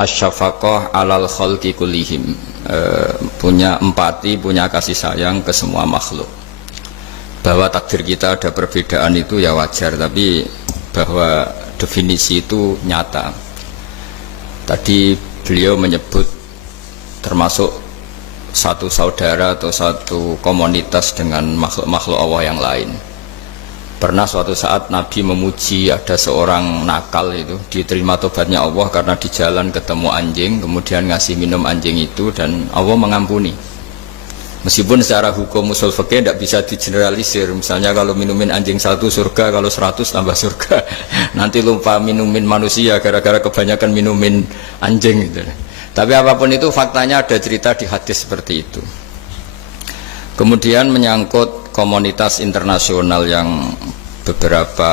Asyafaqah alal khalqi kullihim, punya empati, punya kasih sayang ke semua makhluk. Bahwa takdir kita ada perbedaan itu ya wajar, tapi bahwa definisi itu nyata. Tadi beliau menyebut termasuk satu saudara atau satu komunitas dengan makhluk-makhluk Allah yang lain. Pernah suatu saat Nabi memuji ada seorang nakal itu, diterima tobatnya Allah karena di jalan ketemu anjing, kemudian ngasih minum anjing itu dan Allah mengampuni. Meskipun secara hukum usul fikih tidak bisa digeneralisir, misalnya kalau minumin anjing 1 surga, kalau 100 tambah surga. Nanti lupa minumin manusia gara-gara kebanyakan minumin anjing gitu. Tapi apapun itu faktanya ada cerita di hadis seperti itu. Kemudian menyangkut komunitas internasional yang beberapa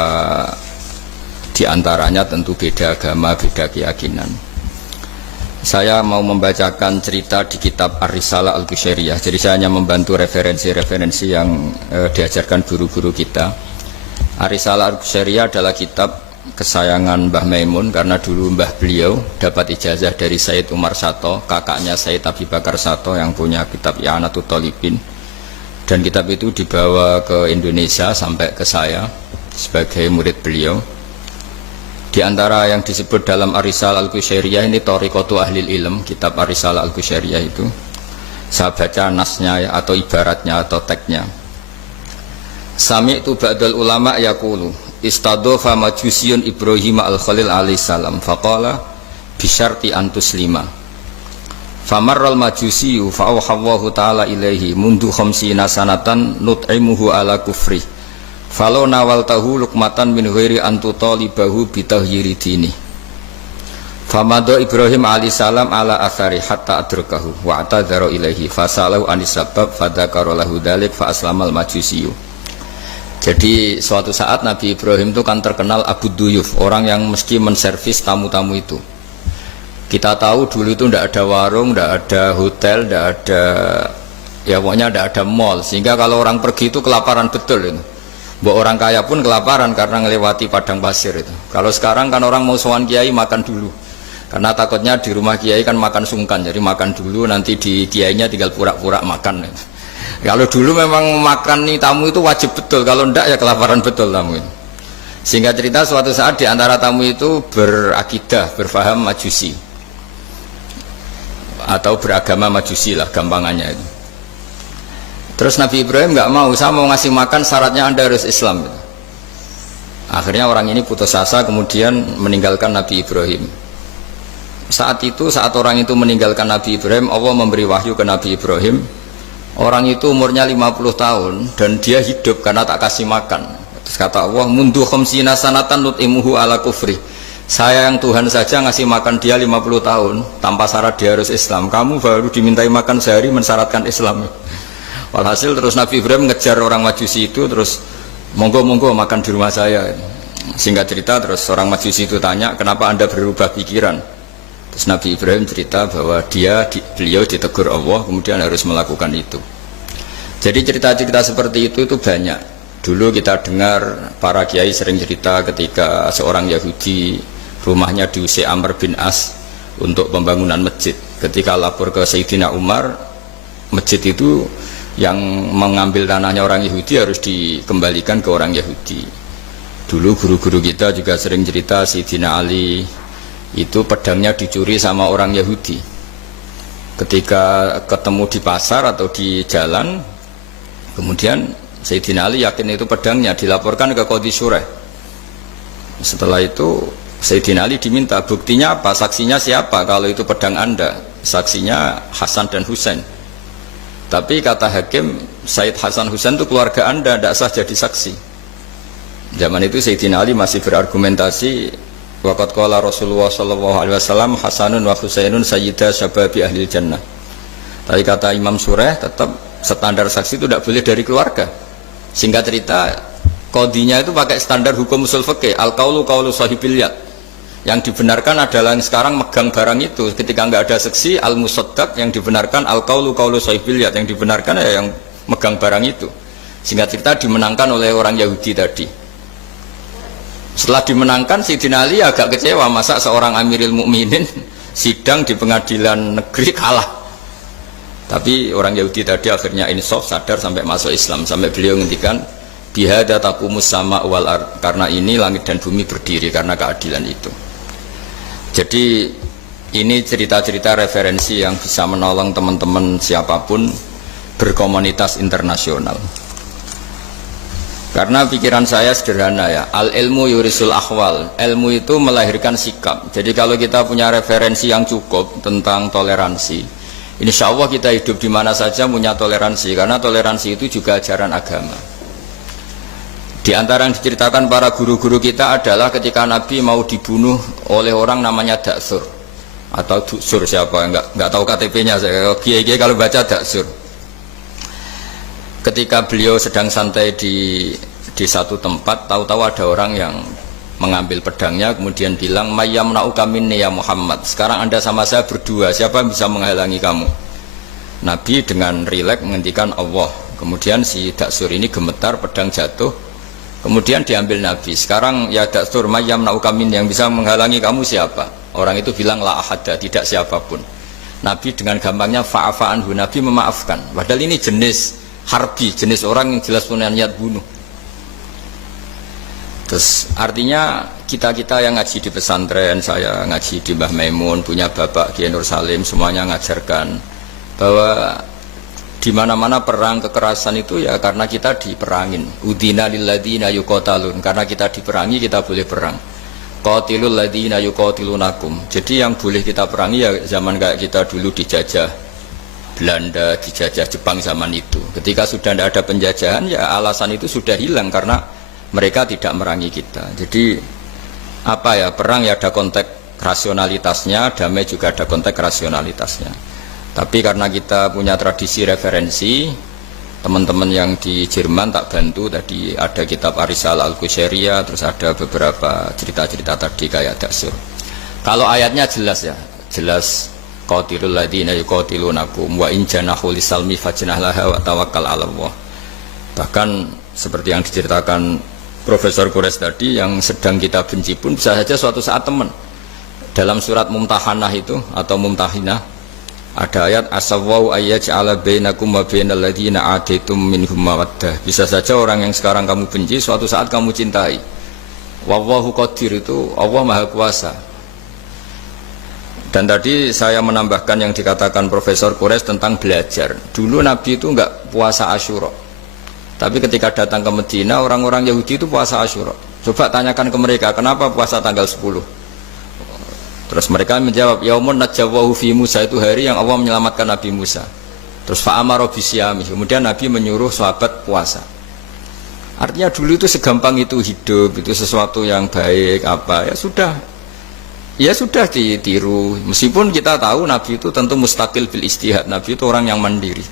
diantaranya tentu beda agama, beda keyakinan. Saya mau membacakan cerita di kitab Ar-Risalah Al-Qushairiyah. Jadi saya hanya membantu referensi-referensi yang diajarkan guru-guru kita. Ar-Risalah Al-Qushairiyah adalah kitab kesayangan Mbah Maimun karena dulu mbah beliau dapat ijazah dari Sayyid Umar Sato, kakaknya Sayyid Abi Bakar Sato yang punya kitab I'anatul Thalibin. Dan kitab itu dibawa ke Indonesia sampai ke saya sebagai murid beliau. Di antara yang disebut dalam Ar-Risalah Al-Qushairiyah ini Thariqatu Ahlil Ilm, kitab Ar-Risalah Al-Qushairiyah itu. Saya baca nasnya atau ibaratnya atau teksnya. Sami'tu ba'dal ulama yaqulu istadofa majusiyun Ibrahim al-Khalil alaihi salam faqala bisyarti antuslima. Famarral majusiyu fa'awhawwahu ta'ala ilaihi mundu khamsina sanatan nut'imuhu ala kufri falau nawaltahu lukmatan min ghairi antutalibahu bitahyiri dini. Famado Ibrahim alaihissalam ala athari hatta adrakahu wa atadhara ilaihi fasalahu anisabab fadhakara lahu dhalik fa aslamal majusiyu. Jadi suatu saat Nabi Ibrahim itu kan terkenal Abu Duyuf, orang yang mesti menservis tamu-tamu itu. Kita tahu dulu itu tidak ada warung, tidak ada hotel, tidak ada, ya pokoknya tidak ada mall, sehingga kalau orang pergi itu kelaparan betul itu. Mbak orang kaya pun kelaparan karena melewati padang pasir itu. Kalau sekarang kan orang mau sowan kiai makan dulu, karena takutnya di rumah kiai kan makan sungkan, jadi makan dulu nanti di kiainya tinggal pura-pura makan. Kalau dulu memang makan nih tamu itu wajib betul, kalau tidak ya kelaparan betul tamu itu. Sehingga cerita suatu saat di antara tamu itu berakidah, berfaham Majusi atau beragama Majusi lah gampangannya itu. Terus Nabi Ibrahim nggak mau, saya mau ngasih makan syaratnya Anda harus Islam gitu. Akhirnya orang ini putus asa kemudian meninggalkan Nabi Ibrahim. Saat itu, saat orang itu meninggalkan Nabi Ibrahim, Allah memberi wahyu ke Nabi Ibrahim. Orang itu umurnya 50 tahun dan dia hidup karena tak kasih makan. Terus kata Allah, mundu khamsina sanatan nut'imuhu ala kufri. Saya yang Tuhan saja ngasih makan dia 50 tahun tanpa syarat dia harus Islam. Kamu baru dimintai makan sehari mensyaratkan Islam. Walhasil terus Nabi Ibrahim ngejar orang Majusi itu, terus monggo-monggo makan di rumah saya. Singkat cerita terus orang Majusi itu tanya, kenapa Anda berubah pikiran? Terus Nabi Ibrahim cerita bahwa beliau ditegur Allah kemudian harus melakukan itu. Jadi cerita-cerita seperti itu banyak. Dulu kita dengar para kiai sering cerita ketika seorang Yahudi rumahnya diusir Amr bin As untuk pembangunan masjid. Ketika lapor ke Sayyidina Umar, masjid itu yang mengambil tanahnya orang Yahudi harus dikembalikan ke orang Yahudi. Dulu guru-guru kita juga sering cerita Sayyidina Ali itu pedangnya dicuri sama orang Yahudi. Ketika ketemu di pasar atau di jalan, kemudian Sayyidina Ali yakin itu pedangnya, dilaporkan ke Qadhi Syurah. Setelah itu Sayyidina Ali diminta, buktinya apa, saksinya siapa kalau itu pedang Anda? Saksinya Hasan dan Husain. Tapi kata hakim, Sayyid Hasan Husain itu keluarga Anda, tidak sah jadi saksi. Zaman itu Sayyidina Ali masih berargumentasi, waqad qala Rasulullah sallallahu alaihi wasallam Hasanun wa Husainun sayyida syababi ahlil jannah. Tapi kata Imam Surah, tetap standar saksi itu tidak boleh dari keluarga. Singkat cerita, qadhinya itu pakai standar hukum usul fikih, al-qaulu qaulu sahibil yad. Yang dibenarkan adalah yang sekarang megang barang itu. Ketika nggak ada saksi, al-musaddaq, yang dibenarkan al-qaulu qaulu sahibil yad, yang dibenarkan ya yang megang barang itu. Singkat cerita dimenangkan oleh orang Yahudi tadi. Setelah dimenangkan, Sayyidina Ali agak kecewa, masa seorang Amirul Mukminin sidang di pengadilan negeri kalah. Tapi orang Yahudi tadi akhirnya insaf, sadar sampai masuk Islam, sampai beliau ngendikan bihada taqumus sama wal ard, karena ini langit dan bumi berdiri karena keadilan itu. Jadi ini cerita-cerita referensi yang bisa menolong teman-teman siapapun berkomunitas internasional. Karena pikiran saya sederhana ya, al ilmu yurisul ahwal, ilmu itu melahirkan sikap. Jadi kalau kita punya referensi yang cukup tentang toleransi, insya Allah kita hidup di mana saja punya toleransi, karena toleransi itu juga ajaran agama. Di antara yang diceritakan para guru-guru kita adalah ketika Nabi mau dibunuh oleh orang namanya Daksur atau Duksur, siapa nggak tahu KTP-nya saya. Kiai kalau baca Daksur. Ketika beliau sedang santai di satu tempat, tahu-tahu ada orang yang mengambil pedangnya kemudian bilang mayyamna'uka minni ya Muhammad, sekarang anda sama saya berdua, siapa yang bisa menghalangi kamu? Nabi dengan rileks menghentikan Allah. Kemudian si Daksur ini gemetar, pedang jatuh, kemudian diambil Nabi. Sekarang ya Daksur, mayyamna'uka minni, yang bisa menghalangi kamu siapa? Orang itu bilang la ahada, tidak siapapun. Nabi dengan gampangnya fa'afa anhu, Nabi memaafkan. Padahal ini jenis harbi, jenis orang yang jelas punya niat bunuh. Terus artinya kita-kita yang ngaji di pesantren, saya ngaji di Mbah Maimun, punya Bapak Kiai Nur Salim, semuanya ngajarkan bahwa di mana-mana perang kekerasan itu ya karena kita diperangin. Udina lilladzina yuqatalun, karena kita diperangi kita boleh perang. Qatilul ladzina yuqatilunakum. Jadi yang boleh kita perangi ya zaman kayak kita dulu dijajah Belanda, dijajah Jepang zaman itu. Ketika sudah tidak ada penjajahan, ya alasan itu sudah hilang karena mereka tidak merangi kita. Jadi apa ya, perang ya ada konteks rasionalitasnya, damai juga ada konteks rasionalitasnya. Tapi karena kita punya tradisi referensi, teman-teman yang di Jerman tak bantu, tadi ada kitab Arisal Al-Qusairia, terus ada beberapa cerita-cerita tadi kayak Daksur. Kalau ayatnya jelas ya, jelas qatilul ladzina yuqatilunakum wa in janahu lisalmi fajnah laha wa tawakkal 'ala Allah. Bahkan seperti yang diceritakan Profesor Quraisy tadi, yang sedang kita benci pun bisa saja suatu saat teman. Dalam surat Mumtahanah itu atau Mumtahinah ada ayat asawwau ayyaj'ala bainakum wa bainal ladzina adaitum minhum mawaddah. Bisa saja orang yang sekarang kamu benci suatu saat kamu cintai. Wallahu qadir, itu Allah Maha Kuasa. Dan tadi saya menambahkan yang dikatakan Profesor Quraisy tentang belajar. Dulu Nabi itu enggak puasa Asyura. Tapi ketika datang ke Medina, orang-orang Yahudi itu puasa Asyura. Coba tanyakan ke mereka, kenapa puasa tanggal 10? Terus mereka menjawab, yaumun najawwahu fi Musa, itu hari yang Allah menyelamatkan Nabi Musa. Terus fa'amara bisyami, kemudian Nabi menyuruh sahabat puasa. Artinya dulu itu segampang itu hidup, itu sesuatu yang baik apa, ya sudah ditiru. Meskipun kita tahu Nabi itu tentu mustaqil bil istihad, Nabi itu orang yang mandiri,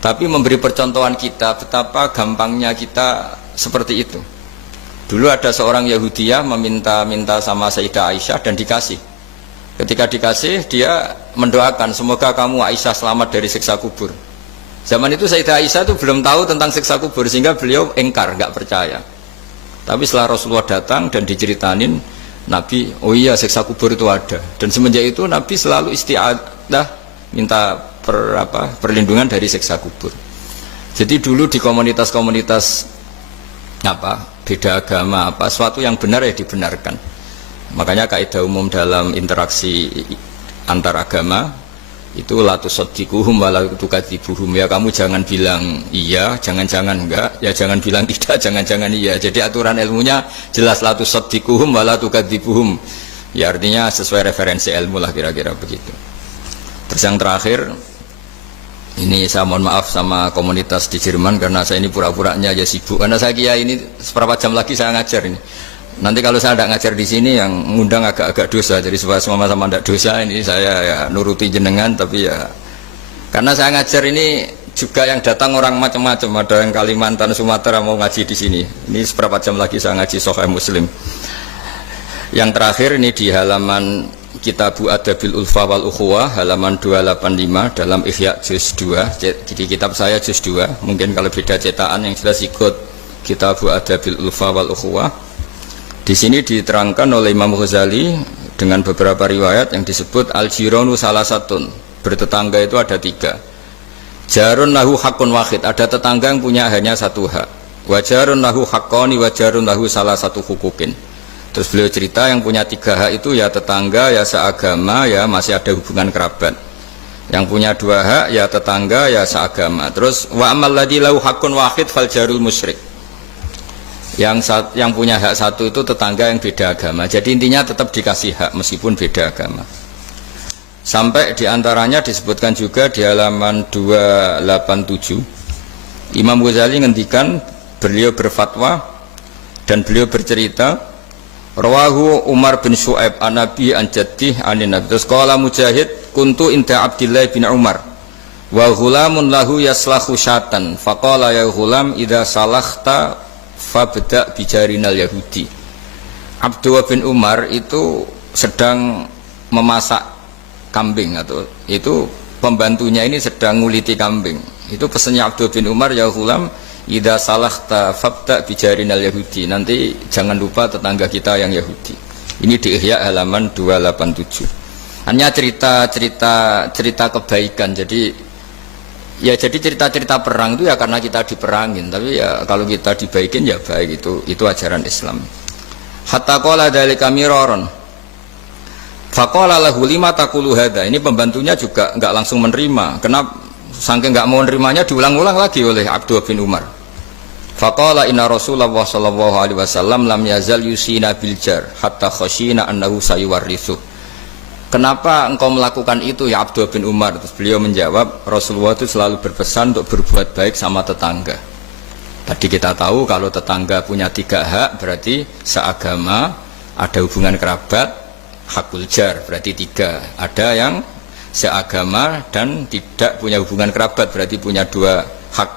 tapi memberi percontohan kita betapa gampangnya kita seperti itu. Dulu ada seorang Yahudiyah meminta sama Sayyidah Aisyah dan dikasih. Ketika dikasih, dia mendoakan semoga kamu Aisyah selamat dari siksa kubur. Zaman itu Sayyidah Aisyah itu belum tahu tentang siksa kubur, sehingga beliau engkar, nggak percaya. Tapi setelah Rasulullah datang dan diceritanin Nabi, oh iya siksa kubur itu ada. Dan semenjak itu Nabi selalu isti'adah, minta perlindungan dari siksa kubur. Jadi dulu di komunitas-komunitas beda agama suatu yang benar ya dibenarkan. Makanya kaidah umum dalam interaksi antar agama itu la tusaddiquhum wa la tukadzibuhum, ya kamu jangan bilang iya, jangan-jangan enggak, ya jangan bilang tidak, jangan-jangan iya. Jadi aturan ilmunya jelas, la tusaddiquhum wa la tukadzibuhum. Ya artinya sesuai referensi ilmu lah, kira-kira begitu. Terus yang terakhir, ini saya mohon maaf sama komunitas di Jerman karena saya ini pura-puranya aja sibuk. Karena saya kira ini seberapa jam lagi saya ngajar ini. Nanti kalau saya tidak ngajar di sini yang ngundang agak-agak dosa. Jadi supaya sama-sama tidak dosa, ini saya ya nuruti jenengan. Tapi ya karena saya ngajar ini juga yang datang orang macam-macam. Ada yang Kalimantan, Sumatera mau ngaji di sini. Ini seberapa jam lagi saya ngaji Sahih Muslim. Yang terakhir ini di halaman Kitabu Adabil Ulfa wal Ukhuwah halaman 285 dalam Ihya juz 2. Jadi kitab saya juz 2. Mungkin kalau beda cetakan yang jelas ikut Kitabu Adabil Ulfa wal Ukhuwah. Di sini diterangkan oleh Imam Ghazali dengan beberapa riwayat yang disebut al-jiranu salasatun, bertetangga itu ada 3. Jarun lahu hakun wahid, ada tetangga yang punya hanya 1 hak. Wa jarun lahu haqqani wa jarun lahu salah satu hukukin. Terus beliau cerita yang punya 3 hak itu ya tetangga, ya seagama, ya masih ada hubungan kerabat. Yang punya 2 hak ya tetangga, ya seagama. Terus wa amal ladzi lahu hakun wahid fal jarul musyrik. Yang punya hak 1 itu tetangga yang beda agama. Jadi intinya tetap dikasih hak meskipun beda agama. Sampai diantaranya disebutkan juga di halaman 287, Imam Ghazali ngendikan, beliau berfatwa dan beliau bercerita, rawahu Umar bin Syu'aib an Nabi an Jaddih anin Nabi. Terus qala Mujahid, kuntu inda Abdillah bin Umar wa ghulamun lahu yaslahu syatan faqala ya ghulam idza salakhta fabda bijarinal Yahudi. Abdullah bin Umar itu sedang memasak kambing, atau itu pembantunya ini sedang nguliti kambing. Itu pesannya Abdullah bin Umar, ya ghulam idza salakhta fabda bijarinal Yahudi, nanti jangan lupa tetangga kita yang Yahudi. Ini di Ihya halaman 287. Hanya cerita kebaikan. Jadi cerita-cerita perang itu ya karena kita diperangin, tapi ya kalau kita dibaikin ya baik, itu ajaran Islam. Hatta qala dzalika miraron. Faqala lahu lima taqulu hadza. Ini pembantunya juga enggak langsung menerima. Kenapa saking enggak mau nerimanya diulang-ulang lagi oleh Abdullah bin Umar. Faqala inna Rasulullah sallallahu alaihi wasallam lam yazal yusina bil jar hatta khashina annahu sayuwarrithu. Kenapa engkau melakukan itu ya Abdullah bin Umar? Terus beliau menjawab, Rasulullah itu selalu berpesan untuk berbuat baik sama tetangga. Tadi kita tahu kalau tetangga punya 3 hak, berarti seagama, ada hubungan kerabat, hakul jar, berarti 3. Ada yang seagama dan tidak punya hubungan kerabat, berarti punya 2 hak,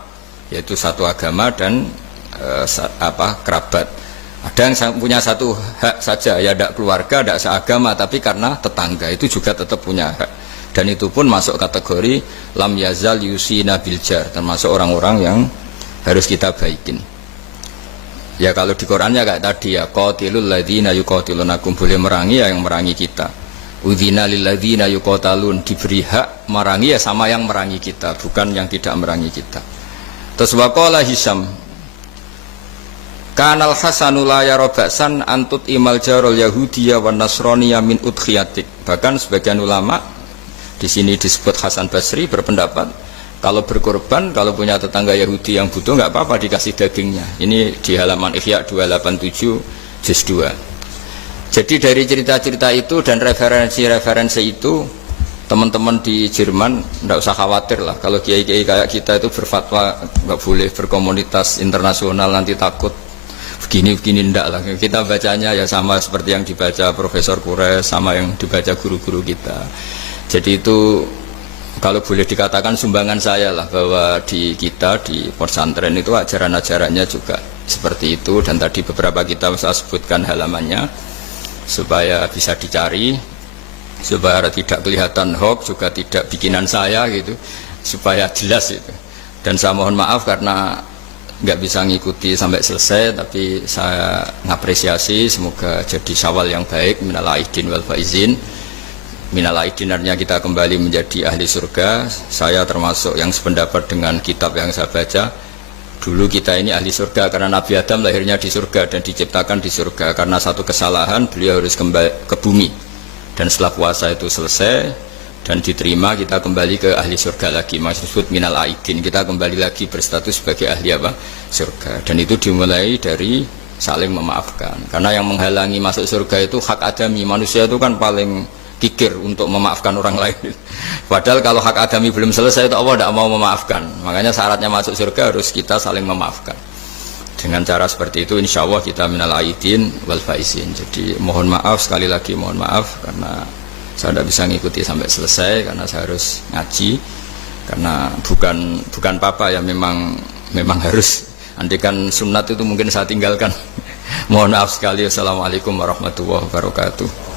yaitu 1 agama dan kerabat. Ada yang punya 1 hak saja, ya tidak keluarga, tidak seagama, tapi karena tetangga itu juga tetap punya hak. Dan itu pun masuk kategori lam yazal yusina bil jar, termasuk orang-orang yang harus kita baikin. Ya kalau di Qurannya kayak tadi ya, qatilul ladzina yuqatilunakum, boleh merangi ya yang merangi kita. Udzina lil ladzina yuqatalun, diberi hak merangi ya sama yang merangi kita, bukan yang tidak merangi kita. Terus waqala Hisam, kanal Hasanu la yara ba'san antut imal jarul Yahudiyya wan Nasraniyya min udkhiyatik. Bahkan sebagian ulama di sini disebut Hasan Basri berpendapat kalau berkorban, kalau punya tetangga Yahudi yang butuh nggak apa-apa dikasih dagingnya. Ini di halaman Ihya 287 juz 2. Jadi dari cerita-cerita itu dan referensi-referensi itu, teman-teman di Jerman nggak usah khawatir lah kalau kiai-kiai kayak kita itu berfatwa nggak boleh berkomunitas internasional nanti takut begini ndak lah. Kita bacanya ya sama seperti yang dibaca Profesor Kures, sama yang dibaca guru-guru kita. Jadi itu kalau boleh dikatakan sumbangan saya lah, bahwa di kita di pesantren itu ajaran-ajarannya juga seperti itu. Dan tadi beberapa kita saya sebutkan halamannya supaya bisa dicari, supaya tidak kelihatan hoax, juga tidak bikinan saya gitu, supaya jelas itu. Dan saya mohon maaf karena nggak bisa ngikuti sampai selesai, tapi saya ngapresiasi, semoga jadi syawal yang baik. Minal aidin wal faizin. Minal aidin artinya kita kembali menjadi ahli surga. Saya termasuk yang sependapat dengan kitab yang saya baca. Dulu kita ini ahli surga karena Nabi Adam lahirnya di surga dan diciptakan di surga. Karena satu kesalahan beliau harus kembali ke bumi. Dan setelah puasa itu selesai dan diterima, kita kembali ke ahli surga lagi, maksud minal aidin, kita kembali lagi berstatus sebagai ahli surga. Dan itu dimulai dari saling memaafkan, karena yang menghalangi masuk surga itu hak adami. Manusia itu kan paling kikir untuk memaafkan orang lain, padahal kalau hak adami belum selesai itu Allah tidak mau memaafkan. Makanya syaratnya masuk surga harus kita saling memaafkan. Dengan cara seperti itu insya Allah kita minal aidin wal faizin. Jadi mohon maaf, sekali lagi mohon maaf karena saya tidak bisa ngikuti sampai selesai karena saya harus ngaji, karena bukan papa ya, memang harus. Andikan sunat itu mungkin saya tinggalkan. Mohon maaf sekali. Assalamualaikum warahmatullahi wabarakatuh.